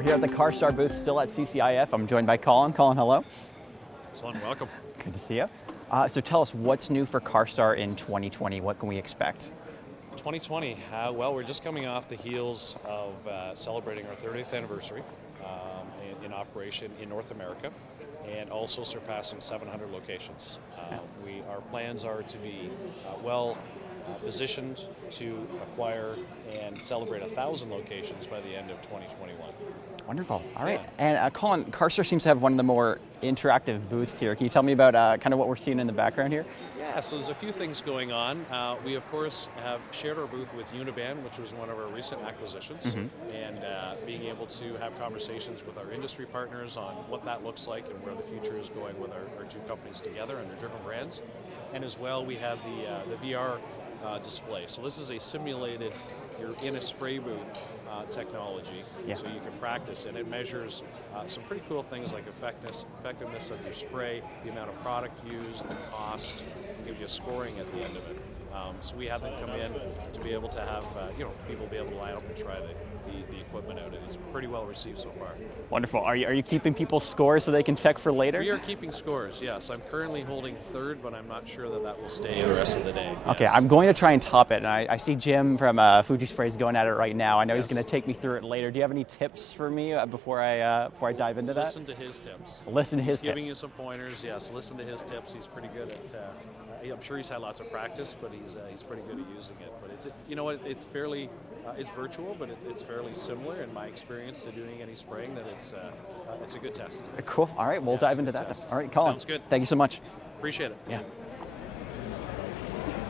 We're here at the CARSTAR booth, still at CCIF. I'm joined by Colin. Colin, hello. Son, welcome. Good to see you. So tell us, what's new for CARSTAR in 2020? What can we expect? 2020, well, we're just coming off the heels of celebrating our 30th anniversary in operation in North America, and also surpassing 700 locations. Our plans are to be positioned to acquire and celebrate 1,000 locations by the end of 2021. Wonderful. All right. Yeah. And Colin, CARSTAR seems to have one of the more interactive booths here. Can you tell me about kind of what we're seeing in the background here? Yeah, so there's a few things going on. We, of course, have shared our booth with Uniban, which was one of our recent acquisitions, and being able to have conversations with our industry partners on what that looks like and where the future is going with our two companies together under different brands. And as well, we have the VR display. So this is a simulated, you're in a spray booth technology, so you can practice, and it measures some pretty cool things like effectiveness of your spray, the amount of product used, the cost, and gives you a scoring at the end of it. So we have them come in to be able to have people be able to line up and try the equipment out, and it's pretty well received so far. Wonderful. Are you keeping people's scores so they can check for later? We are keeping scores, yes. I'm currently holding third, but I'm not sure that will stay the rest of the day. Okay, yes. I'm going to try and top it, and I see Jim from Fuji Sprays going at it right now. I know he's going to take me through it later. Do you have any tips for me before I dive into that? Listen to his tips. Listen to his tips. He's giving you some pointers, yes. Listen to his tips. He's pretty good at I'm sure he's had lots of practice, but he's pretty good at using it. But it's fairly it's virtual, but it's fairly similar in my experience to doing any spraying. That it's a good test. Cool. All right, we'll dive into that. All right, Colin. Sounds good. Thank you so much. Appreciate it. Yeah.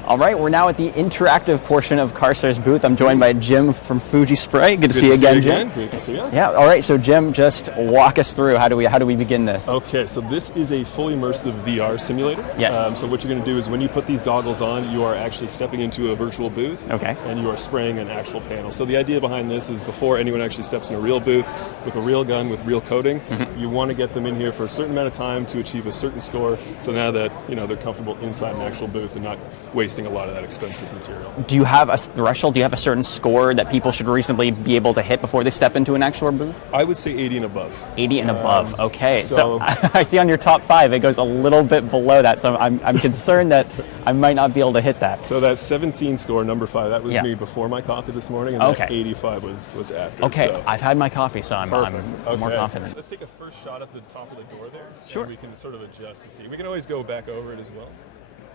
All right, we're now at the interactive portion of CARSTAR's booth. I'm joined by Jim from Fuji Spray. Good to see you again, Jim. Great to see you. Yeah. All right. So, Jim, just walk us through how do we begin this? Okay. So this is a fully immersive VR simulator. Yes. So what you're going to do is when you put these goggles on, you are actually stepping into a virtual booth. Okay. And you are spraying an actual panel. So the idea behind this is before anyone actually steps in a real booth with a real gun with real coating, you want to get them in here for a certain amount of time to achieve a certain score. So now that they're comfortable inside an actual booth and not wasting a lot of that expensive material. Do you have a threshold? Do you have a certain score that people should reasonably be able to hit before they step into an actual booth? I would say 80 and above. 80 and above. Okay. So I see on your top 5 it goes a little bit below that. So I'm concerned that I might not be able to hit that. So that 17 score, number 5, that was me before my coffee this morning, and that 85 was after. Okay. So. I've had my coffee, so I'm more confident. So let's take a first shot at the top of the door there. Sure. And we can sort of adjust to see. We can always go back over it as well.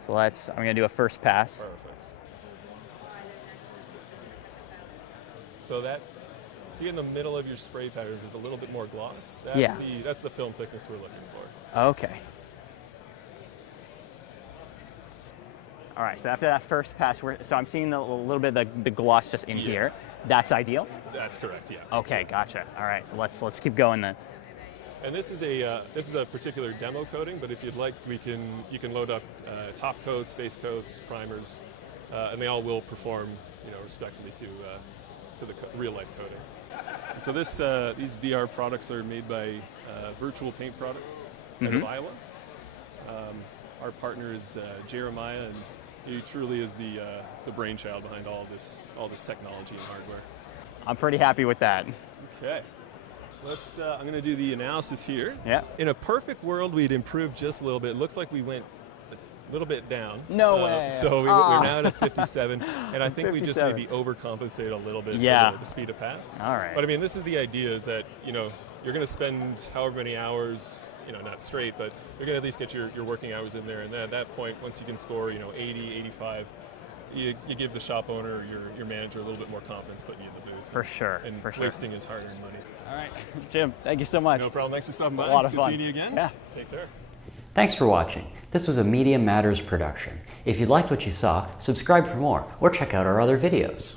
So I'm going to do a first pass. Perfect. So see in the middle of your spray patterns is a little bit more gloss. That's the film thickness we're looking for. Okay. All right, so after that first pass, so I'm seeing a little bit of the gloss just in here. That's ideal? That's correct, yeah. Okay, gotcha. All right, so let's keep going then. And this is a particular demo coating, but if you'd like, you can load up top coats, base coats, primers, and they all will perform, respectively to the real-life coating. And so these VR products are made by Virtual Paint Products out of Iowa. Our partner is Jeremiah, and he truly is the brainchild behind all this technology and hardware. I'm pretty happy with that. Okay. I'm going to do the analysis here. Yeah. In a perfect world, we'd improve just a little bit. It looks like we went a little bit down. No way. So we're now at a 57, and I think 57. We just maybe overcompensate a little bit for the speed of pass. All right. But I mean, this is the idea: is that you're going to spend however many hours, not straight, but you're going to at least get your working hours in there, and then at that point, once you can score, 80, 85. You give the shop owner, your manager, a little bit more confidence putting you in the booth. For sure. And for sure. wasting his hard-earned money. All right, Jim, thank you so much. No problem. Thanks for stopping by. A lot of fun. Good seeing you again. Yeah. Take care. Thanks for watching. This was a Media Matters production. If you liked what you saw, subscribe for more or check out our other videos.